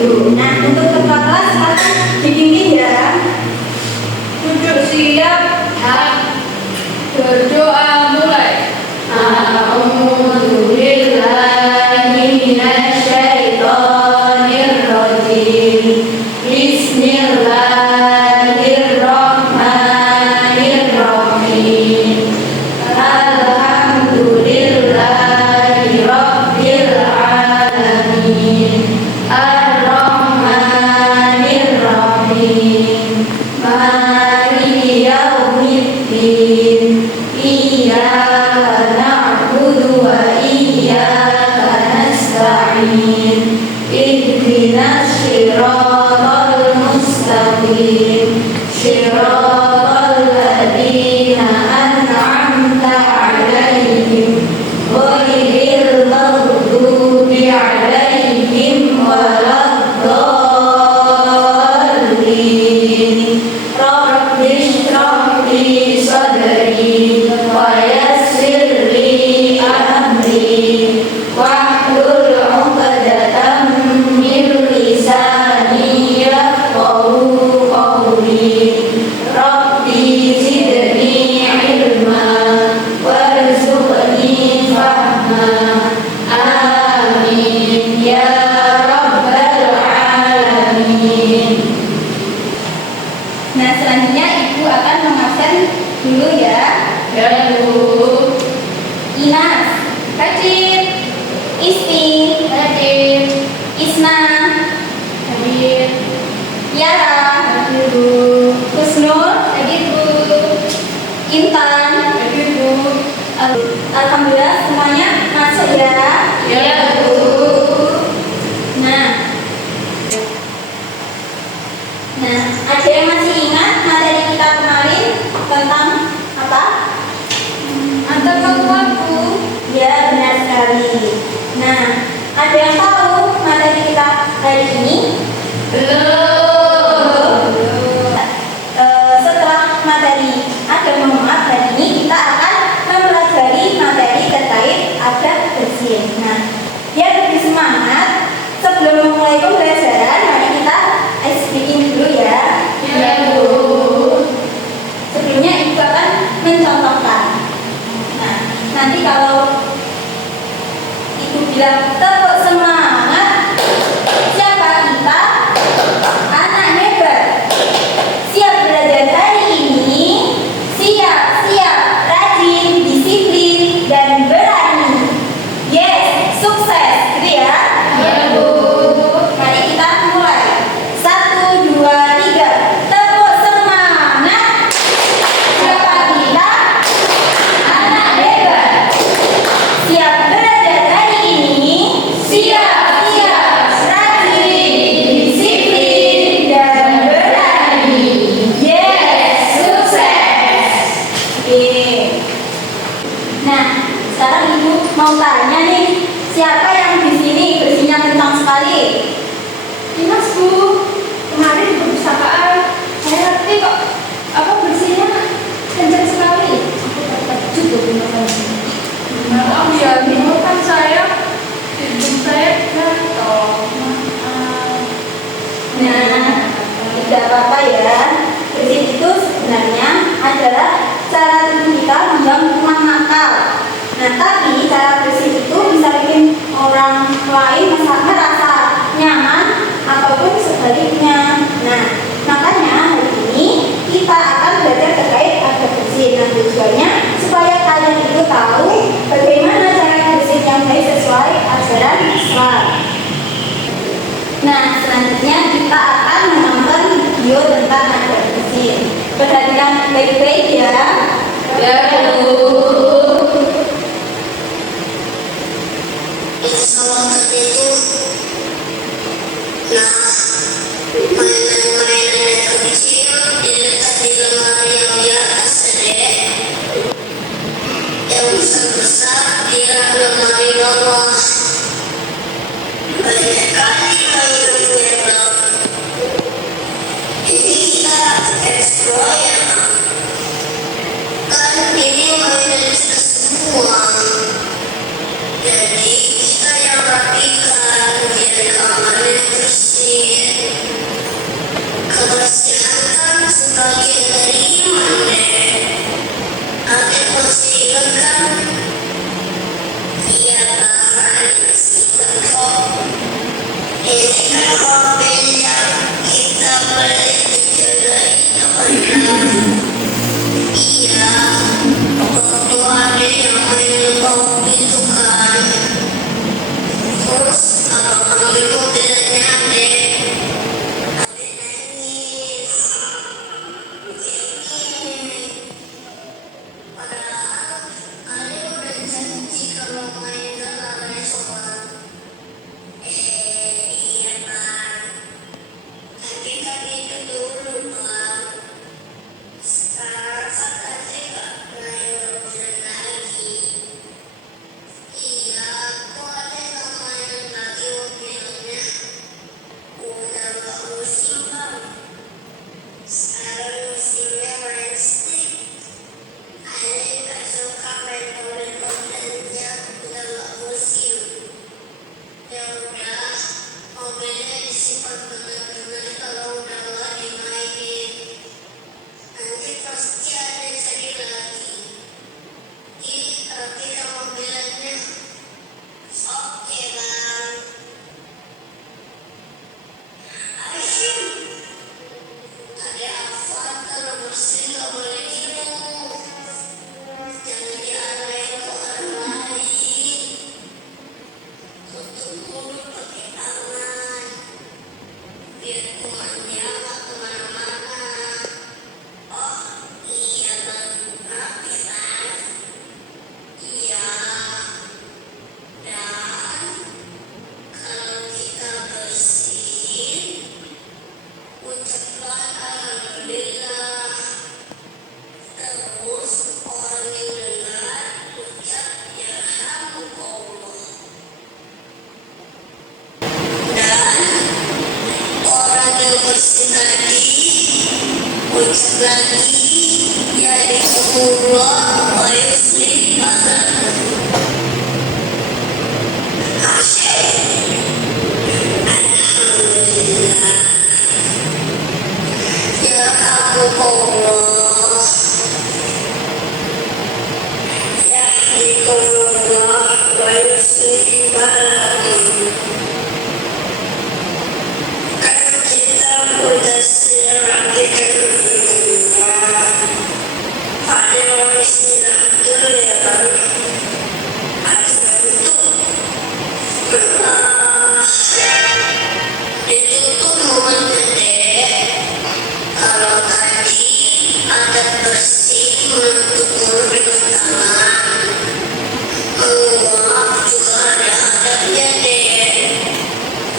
dulu. Nah, untuk ketua kelas silakan dipimpin ya. Duduk siap. Berdoa mulai. A'udzu billahi minasyaitonir rajim. Bismillahirrahmanirrahim. Alhamdulillahi rabbil alamin. Ar-Rahmanir Rahim. Maliki yaumiddin. Iyyaka na'budu wa iyyaka nasta'in. Ihdinas shiratal mustaqim. Shiratal ladzina an'amta 'alaihim ghairil maghdubi 'alaihim waladdallin. Rabbi shrah li sadri wa yassir li amri wahlul 'uqdatam min lisani yafqahu qawli. Rabbi zidni ilma warzuqni fahma. Amin ya rabbal alamin. Nah, selanjutnya Ibu akan mengabsen dulu ya. Ya, Bu. Inas, Hadir, Isti, Hadir. Isna, Hadir. Yara, Hadir, Bu. Husnul, Hadir Bu, Intan. Hadir, Bu. Alhamdulillah semuanya masuk ya. Ya, Bu. Nah, ada yang masih ingat materi kita kemarin tentang apa? Antar waktu. Ya, benar sekali. Nah, ada yang tahu materi kita hari ini? Belum. Setelah materi agama Muhammad, hari ini kita akan mempelajari materi terkait adab bersih. Nah, biar lebih semangat, sebelum memulai pembelajaran, mari kita speaking dulu ya. Ya, Bu. Sebelumnya Ibu akan mencontohkan. Nah, nanti kalau Ibu bilang tepuk semangat, siapa kita? Anak hebat. Siap belajar hari ini. Siap, rajin, disiplin, dan berani. Yes, sukses, gitu ya. Ya, Bu. Mari kita mulai. 1, 2, 3. Tepuk semangat. Siapa kita? Anak hebat. Siap belajar hari ini. Siap, rajin, disiplin, dan berani. Yes, sukses. Oke. Nah, sekarang Ibu mau tanya nih, siapa yang di sini bersihnya kencang sekali? Mas, Bu. Kemarin di perpustakaan saya ngerti kok apa bersihnya kencang sekali. Aku takjub loh beneran. Maaf ya, Bu, kan saya hidung saya gatal. Maaf. Nah, tidak apa-apa ya. Bersih itu sebenarnya adalah cara tubuh kita membuang kuman nakal. Nah, tapi cara bersih itu bisa bikin orang lain merasa nyaman ataupun sebaliknya. Nah, makanya hari ini kita akan belajar terkait adab bersih. Nah, tujuannya supaya kalian itu tahu bagaimana cara bersih yang baik sesuai ajaran Islam. Nah, selanjutnya kita akan menonton video tentang adab bersih. Perhatikan baik-baik ya. Ya, Bu. Sholat itu, nah, mainan-mainan yang kecil diletak di lemari yang di atas dek, yang besar-besar di lemari bawah. Banyak kali mainan-mainan ini kita eksplor ya, kan ini mainan kita semua. Jadi kita yang rapikan biar kamarnya bersih. bersih. Kebersihan sebagian dari iman deh. Hati bersihkan. Ia bahkan bersihkan kok. Ini kan mobil yang kita beli di kedai teman. Iya, waktu ada yang main bau itu kan. Terus abang ambil mobilnya deh. Abang nangis. Padahal ada udah janji kalau main dalam restoran. Iya bang. Tapi kan itu dulu bang. Sekarang saatnya gak main mobil lagi. Iya, kok ada yang main lagi mobilnya? Udah gak musim bang. Sekarang musimnya main stick. Ada gak suka main mobil-mobilnya. Udah gak musim. Ya udah, mobilnya disimpan benar-benar kalau udah gak dimainin. Nanti pasti ada yang sedih lagi. Ih, tapi sama mobilnya. Oke bang. Asyik. Ada apa kalau bersih gak boleh gitu. Jangan diarahin ke orang lain. Tutup mulut pakai tangan. Biar kumannya gak kemana-mana. Oh iya bang. Maaf ya bang. Iya. Dan kalau kita bersih, ucapkan alhamdulillah. Terus orang yang dengar ucap yarhamukallah. Dan orang yang bersih tadi ucap lagi yarhamukallah wa yuslih balakum. Asyik. Alhamdulillah. Yarhamukallah. Yahdikumullah wa yuslih balakum. Kan kita udah sirapikan dunia. Ada yang istilah dulu ya bang. Ada itu. Itu tuh momen gede. Kalau tadi ada bersih menutup mulut dengan tangan. Menguap juga ada adabnya deh.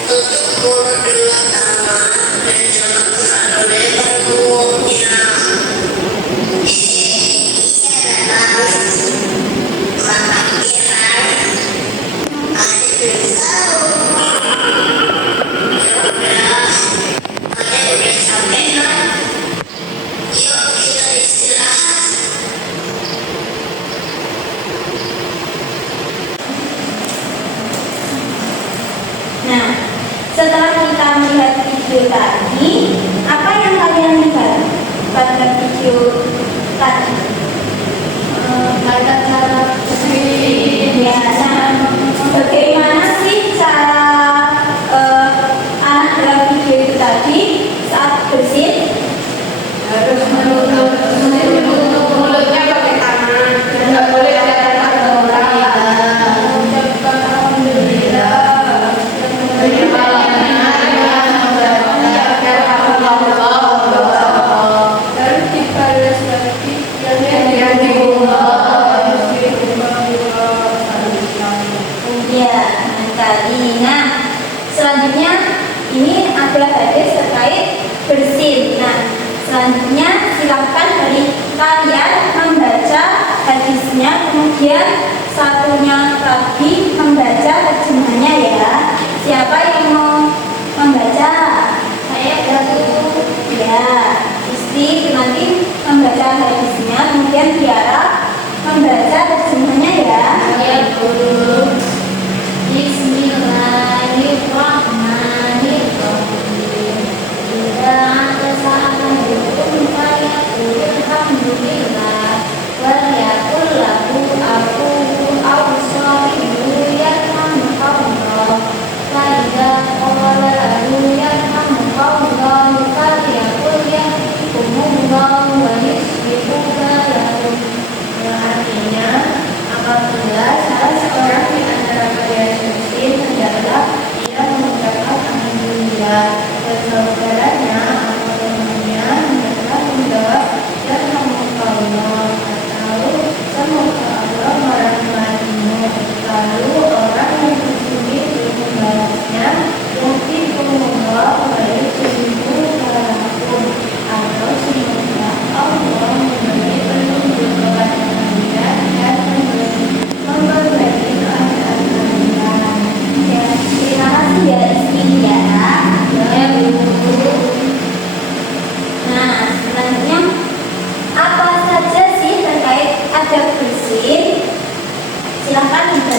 Tutup mulut dengan tangan dan jangan terlalu lebar mulutnya. Iya bang. Maaf ya bang. Ada belum tahu. Ya udah. Ada udah sampai kan. Yuk kita istirahat. Nah, setelah kita melihat video tadi, apa yang kalian lihat pada video tadi? Ada cara bersih. Ya, nah, bagaimana sih cara anak dalam video itu tadi saat bersin? Harus menutup mulutnya pakai tangan. Nggak boleh ada kata orang. Ucapkan alhamdulillah. Lalu dibalas lagi yang Ya, tadi. Nah, selanjutnya ini ada hadis terkait bersin. Nah, selanjutnya silakan dari kalian membaca hadisnya, kemudian satunya lagi membaca terjemahnya ya. Siapa yang mau membaca? Saya dulu. Ya, Isti nanti membaca hadisnya, kemudian Tiara membaca terjemahnya ya. Ya, guru. Bismillahirrahmanirrahim.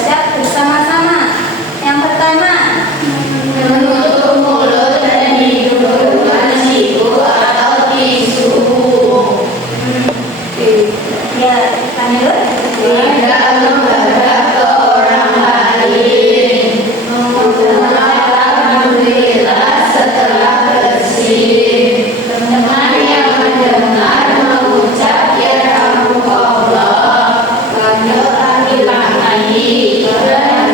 baca bersama-sama. Yang pertama, Menutup mulut dan hidung dengan siku atau tisu. ya, lanjut. Tidak menghadap ke orang lain. Mengucapkan alhamdulillah setelah bersih. Teman yang mendengar mengucap yarhamukallah. Pada laki-laki dan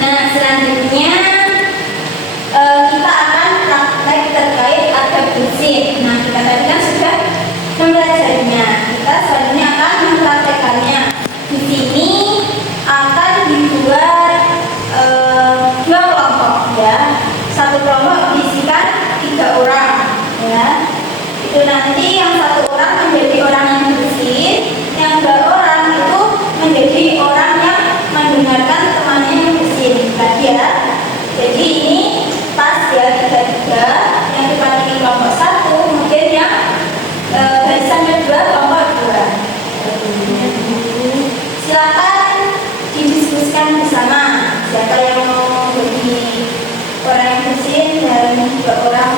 Nah, selanjutnya kita akan praktek terkait adab bersih. Nah, kita tadi kan sudah mempelajarinya. Kita selanjutnya akan mempraktekannya. Di sini akan dibuat dua kelompok ya. Satu kelompok diisikan 3 orang ya. Itu nanti yang 1 orang menjadi orang yang bersih, yang 2 orang itu menjadi orang yang mendengarkan temannya yang bersih tadi ya. Jadi ini pas ya 3-3 yang dipandangin kelompok 1, kemudian yang barisan kedua kelompok 2. Silakan didiskusikan bersama siapa yang mau jadi orang yang bersih dan 2 orang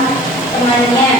temannya.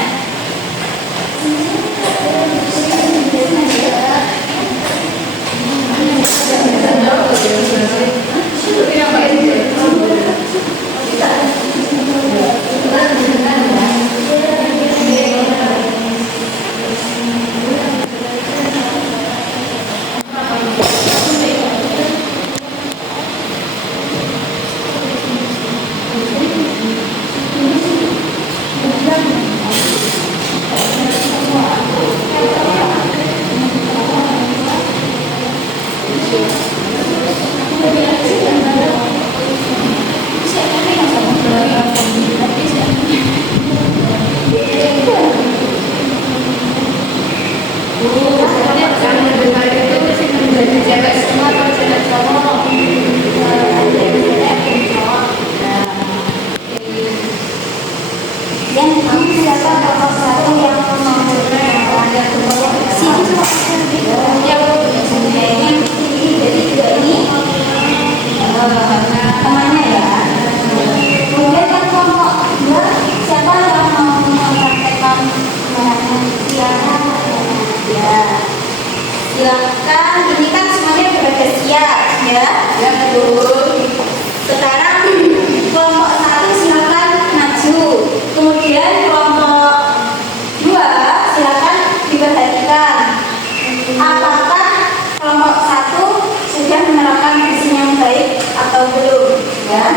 Silakan, ini kan semuanya sudah siap ya. Ya betul. Sekarang kelompok 1 silakan maju. Kemudian kelompok 2 silakan diperhatikan. Apakah kelompok 1 sudah menerapkan visi yang baik atau belum? Ya.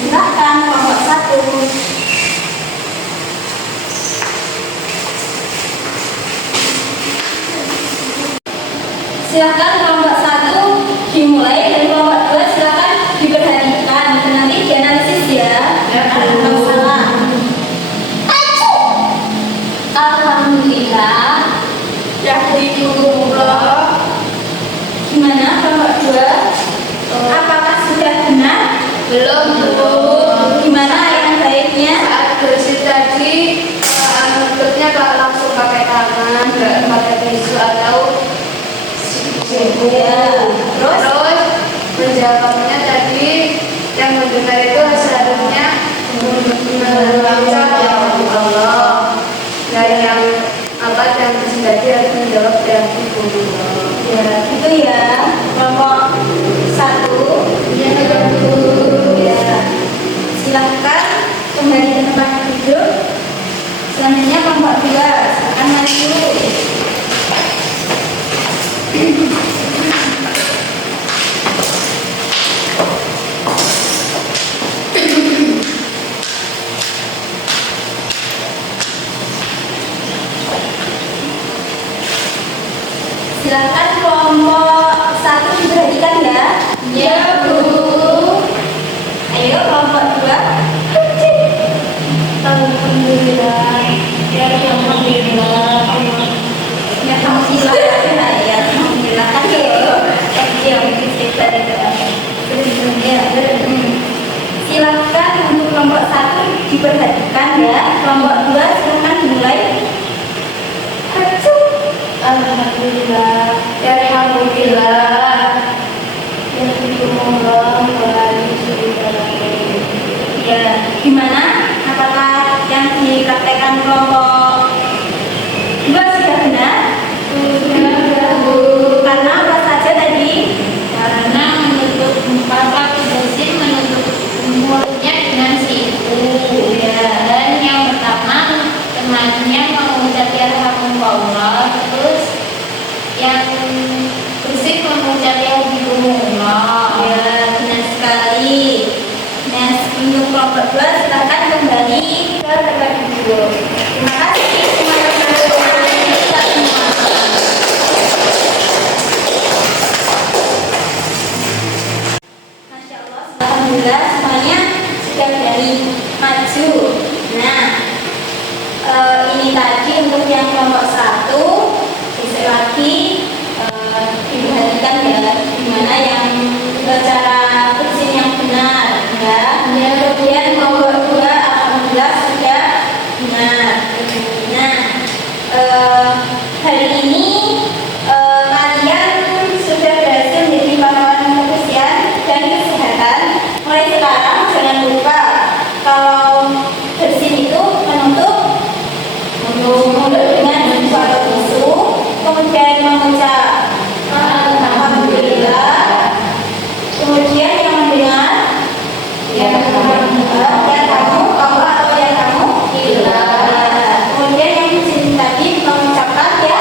Silakan kelompok 1. Silakan kelompok 1 dimulai dan kelompok 2 silakan diperhatikan. Nanti dianalisis ya. Ada masalah. Alhamdulillah. Yahdikumullah. Gimana kelompok 2? Apakah sudah benar? Belum. Gimana yang baiknya? Saat bersih tadi anutnya langsung pakai tangan, nggak pakai tisu atau Ya. terus menjawabnya tadi yang mendengar itu seharusnya mengucap ya Allah, dan yang tadi harus menjawab yang itu. Ya, itu ya kelompok 1. Yang kedua, Ya, silahkan kembali ke tempat duduk. Selanjutnya kelompok 2 silakan maju. Silakan kelompok 1 diperhatikan ya. ya Bu. Ayo kelompok 2. Alhamdulillah. Ya alhamdulillah. Ya alhamdulillah ya alhamdulillah kan ya. Silakan untuk kelompok 1 diperhatikan ya. Kelompok 2 silakan dimulai. Alhamdulillah. Ya alhamdulillah. Ya alhamdulillah. Ya, gimana? Apakah yang dipraktekkan kelompok 2 sudah benar? Sudah Bu. Karena apa saja tadi? Karena menutup bapak bersih menutup mulutnya dengan siku. Ya. Dan yang pertama temannya mengucap ya alhamdulillah, terus yang bersih mengucap maju. Nah, ini tadi untuk yang kelompok 1. Bisa lagi diperhatikan ya, gimana yang cara bersin yang benar ya. Kemudian kelompok 2 alhamdulillah sudah benar. Nah, hari ini kalian sudah berhasil menjadi pahlawan kebersihan dan kesehatan. Mulai sekarang jangan lupa kalau bersin itu menutup mulut dengan tisu atau tisu, kemudian mengucap alhamdulillah, kemudian yang mendengar ya kamu atau ya kamu kemudian yang bersin tadi mengucapkan ya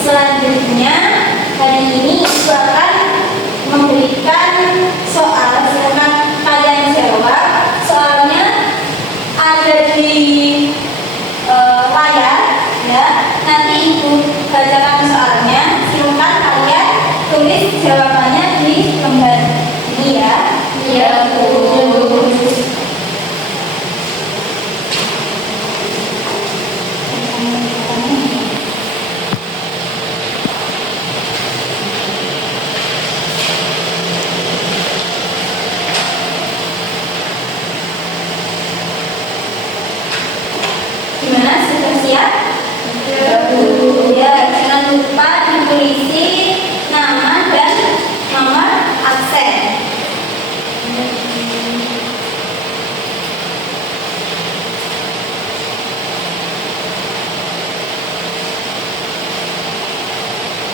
selanjutnya hari ini ibu akan memberikan soal, silakan kalian jawab. Soalnya ada di layar ya, nanti ibu bacakan soalnya, silakan kalian tulis jawabannya di lembar ini ya. Iya Bu. Gimana, sudah siap? Ya, jangan lupa ditulisi nama dan nomor absen.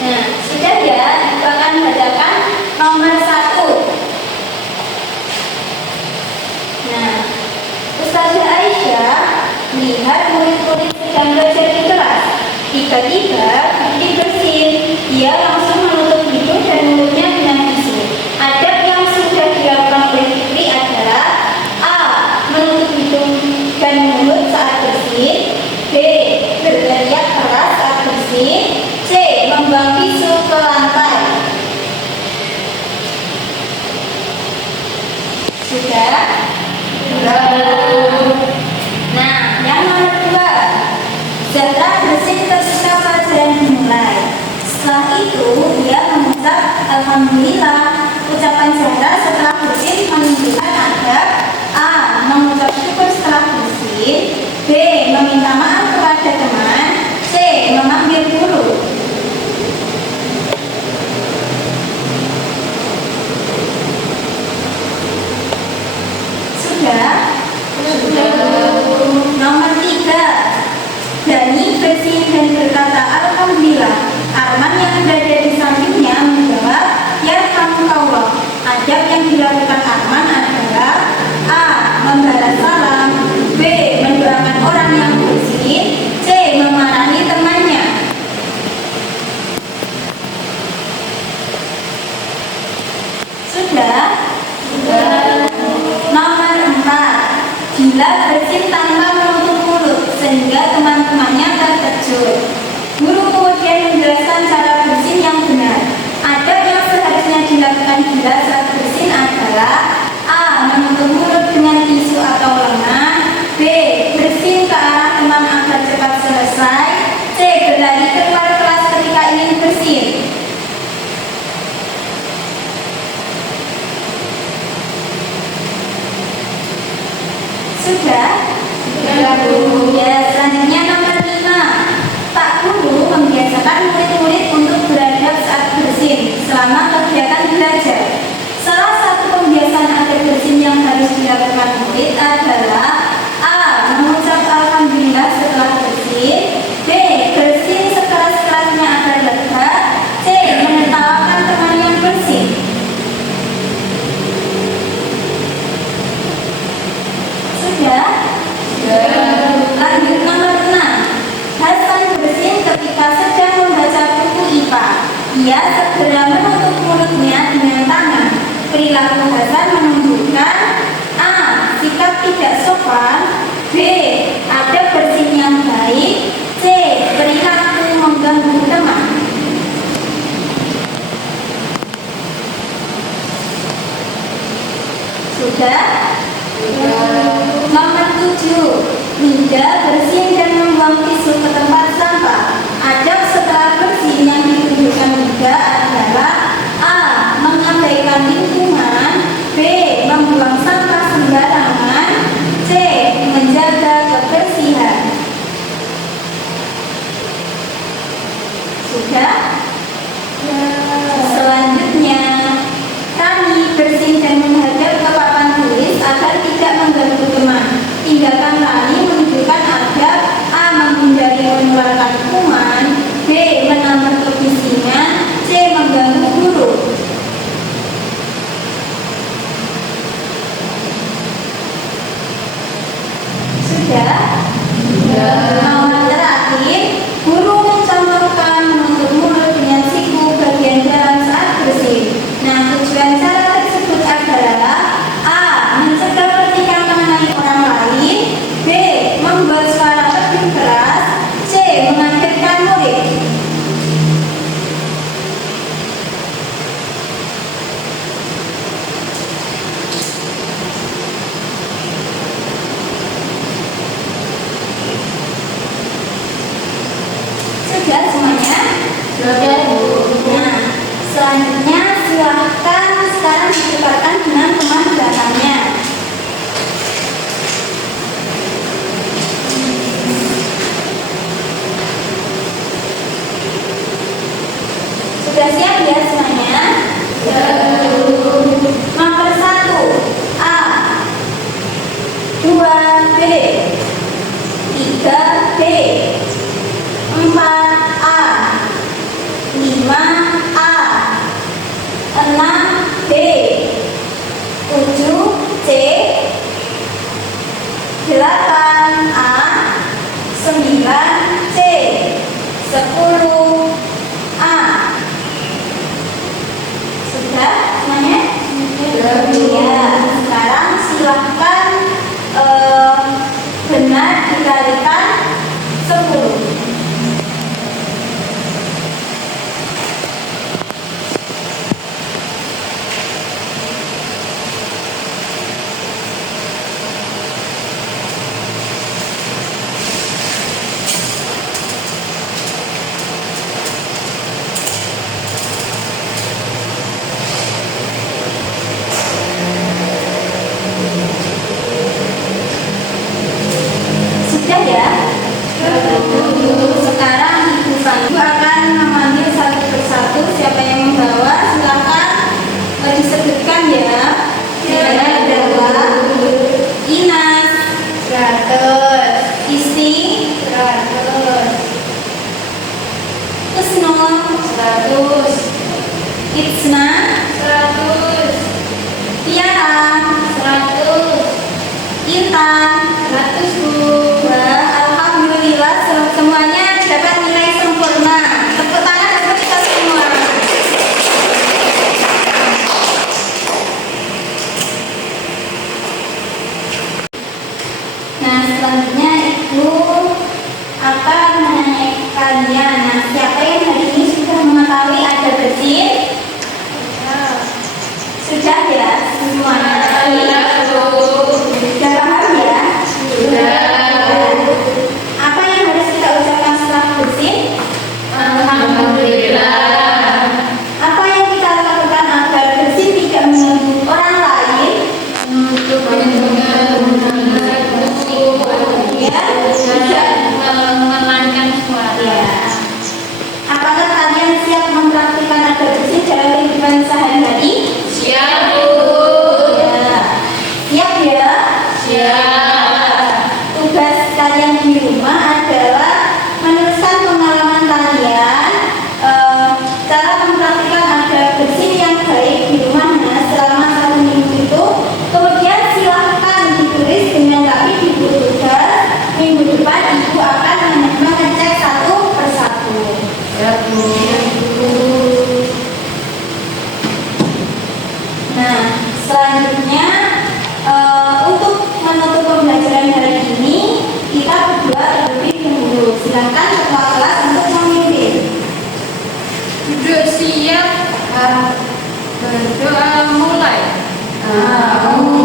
Nah, sudah ya, kita akan bacakan nomor 1. Nah, Ustazah Aisyah melihat murid-murid sedang belajar di kelas. Tiba-tiba Fikri bersin. Dia langsung menutup hidung dan mulutnya dengan tisu. Adab yang sudah dilakukan oleh Fikri adalah A. Menutup hidung dan mulut saat bersin. B. Berteriak keras saat bersin. C. Membuang tisu ke lantai. Sudah? Nah, yang nomor 2, Zahra bersin ketika pelajaran dimulai. Setelah itu, dia mengucap alhamdulillah. Ucapan Zahra setelah bersin menunjukkan adab A. Mengucap syukur setelah bersin. B. Meminta maaf kepada teman. C. Memanggil guru. Sudah? Nomor 3, Dani bersin dan berkata alhamdulillah. Arman yang berada di sampingnya menjawab yarhamukallah. Adab yang dilakukan Arman adalah A. Membalas salam. B. Mendoakan orang yang bersin. C. Memarahi temannya. Sudah? Nomor 4, Gila bersin tanpa menutup mulut sehingga teman-temannya terkejut. Guru kemudian menjelaskan cara bersin yang benar. Adab yang seharusnya dilakukan Gila saat bersin adalah A. Menutup mulut dengan tisu atau lengan. B. Bersin ke arah teman agar cepat selesai. C. Berlari keluar kelas ketika ingin bersin. Sudah? Ya, selanjutnya nomor 5, Pak Guru membiasakan murid-murid untuk beradab saat bersin selama kegiatan belajar. Salah satu pembiasaan adab bersin yang harus dilakukan murid adalah A. Mengucap alhamdulillah setelah bersin. B. Bersin sekeras-kerasnya agar lega. C. Menertawakan teman yang bersin. Sudah? Lanjut nomor 6, Hasan bersin ketika sedang membaca buku IPA. Ia segera menutup mulutnya dengan tangan. Perilaku Hasan menunjukkan A. Sikap tidak sopan. B. Adab bersin yang baik. C. Perilaku mengganggu teman. Sudah? Nomor 7. Linda bersih dan membuang tisu ke tempat sampah. Adab setelah bersih yang ditunjukkan Linda adalah A. Mengabaikan lingkungan, B. Membuang sampah sembarangan, C. Menjaga kebersihan. Sudah? Selanjutnya, Tani bersih dan menghadap ke papan tulis agar tidak mengganggu teman. Tindakan Tani menunjukkan adab A. Menghindari mengeluarkan kuman, B. Menambah kebisingan, C. Mengganggu guru. Sudah? Nomor terakhir, guru mencontohkan menutup mulut dengan siku bagian dalam saat bersih. Nah, tujuan cara tersebut adalah A. Mencegah pertikaian mengenai orang lain, B. Membuat suara lebih keras, C. Mengagetkan murid. Sudah semuanya? Sudah, Bu. Nah, selanjutnya silahkan sekarang ditukarkan dengan teman belakangnya. Sudah siap ya semuanya? Nomor 1 A, 2 B, 3 B, 4 A, 5 A, 6 B, 7 C, 8 A, 9 C, 10 A. Sudah semuanya? Ya, sekarang silahkan benar dikalikan 10. Sudah ya? Sekarang Ibu Fanny akan memanggil satu persatu. Siapa yang membawa silakan disebutkan ya. Saya adalah Inas, 100, Isti, 100, Kusnul, 100, Itsna, 100, Tiara, 100, Intan. 100, Bu. Wah, alhamdulillah semuanya dapat nilai sempurna. Tepuk tangan untuk kita semua. Nah, selanjutnya Ibu akan menanyai kalian. Nah, siapa yang hari ini sudah mengetahui ada bersih? Sudah ya semuanya. Sudah paham ya? Apa yang harus kita ucapkan setelah bersih? Alhamdulillah. Apa yang kita lakukan agar bersih tidak mengganggu orang lain? Untuk menjaga Ya, mengamankan suara. ya. Apakah kalian siap mempraktikkan agar bersih dalam kehidupan sehari-hari? Siap, Bu. Ya. Siap ya? Siap. Tugas kalian di rumah adalah menuliskan pengalaman kalian cara mempraktikkan agar bersih yang baik di rumahnya selama 1 minggu itu. Kemudian silahkan ditulis dengan rapi di buku tugas. Minggu depan Ibu akan mengecek satu persatu. Siap, Bu. Nah, selanjutnya untuk menutup pembelajaran hari ini kita berdua terlebih dahulu. Silakan ketua kelas untuk memimpin. Sudah siap. Berdoa mulai. Amin.